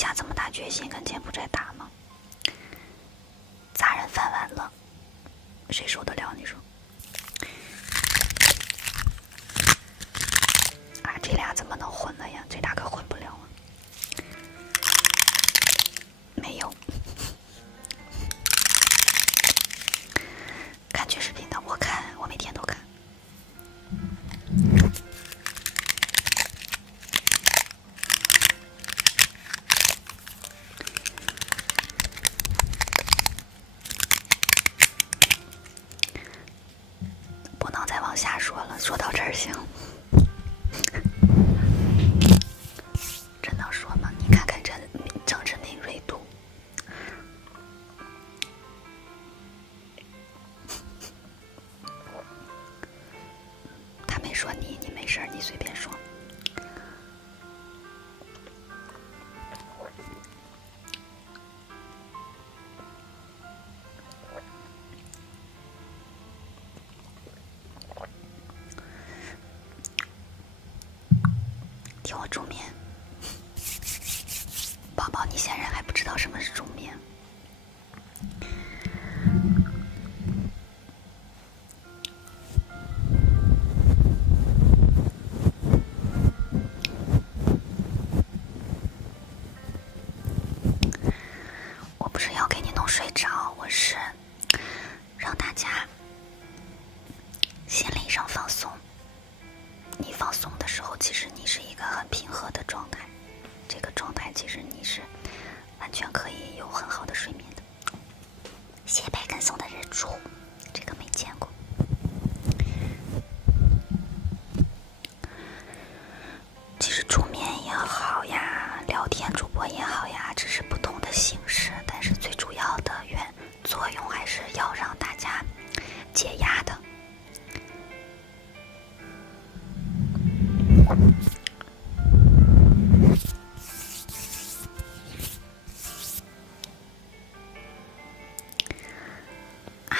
下这么大决心跟柬埔寨打吗？砸人饭碗了，谁受得了？你说？啊，这俩怎么能混了呀？这俩可混不了啊！没有。看剧视频的，我看，我每天都看。不能再往下说了，说到这儿行。这能说吗？你看看这政治敏锐度。他没说你，你没事，你随便说。听我煮面，宝宝，你显然还不知道什么是煮面。我不是要给你弄睡着，我是让大家心理上放松。你放松的时候，其实你是一个很平和的状态，这个状态其实你是完全可以有很好的睡眠的。谢培根送的日出，这个没见过。其实煮面也好呀，聊天主播也好呀，只是不同的形式，但是最主要的作用还是要让大家解压的。啊，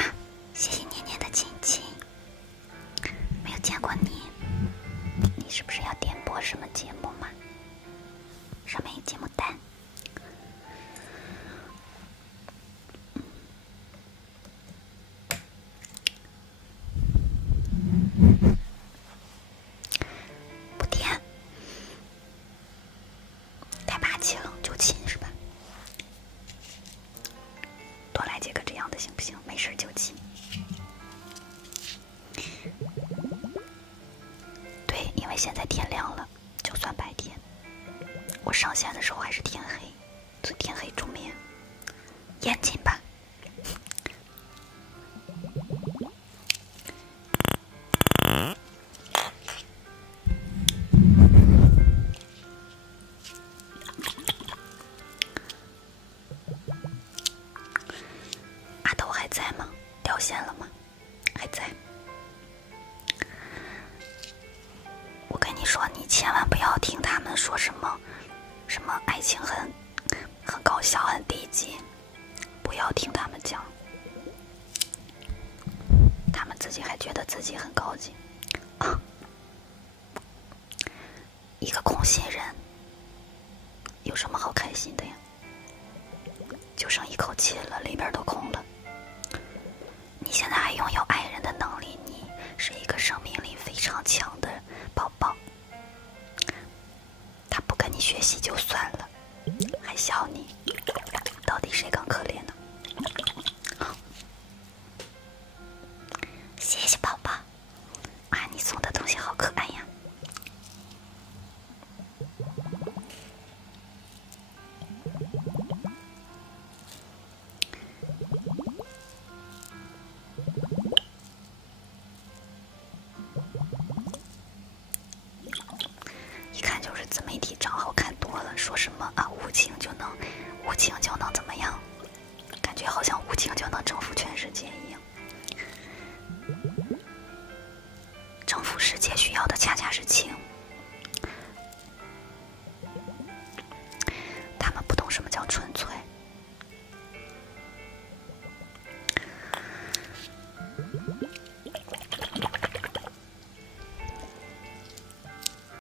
谢谢年年的亲亲，没有见过你，你是不是要点播什么节目吗？上面有节目单。不点，太霸气了，就亲是吧？多来几个这样的行不行？没事就亲。对，因为现在天亮了，就算白天，我上线的时候还是天黑，所以天黑煮面，严谨吧。阿斗还在吗？掉线了吗？还在。我跟你说，你千万不要听他们说什么爱情很搞笑、很低级，不要听他们讲，他们自己还觉得自己很高级。一个空心人有什么好开心的呀？就剩一口气了，里边都空了。你现在还拥有爱人的能力，你是一个生命力非常强的宝宝。他不跟你学习就算了，还笑你，到底谁更可怜呢？谢谢宝宝，啊，你送的东西好可爱呀！一看就是自媒体账号看多了，说什么啊无情就能怎么样，感觉好像无情就能征服全世界一样。征服世界需要的恰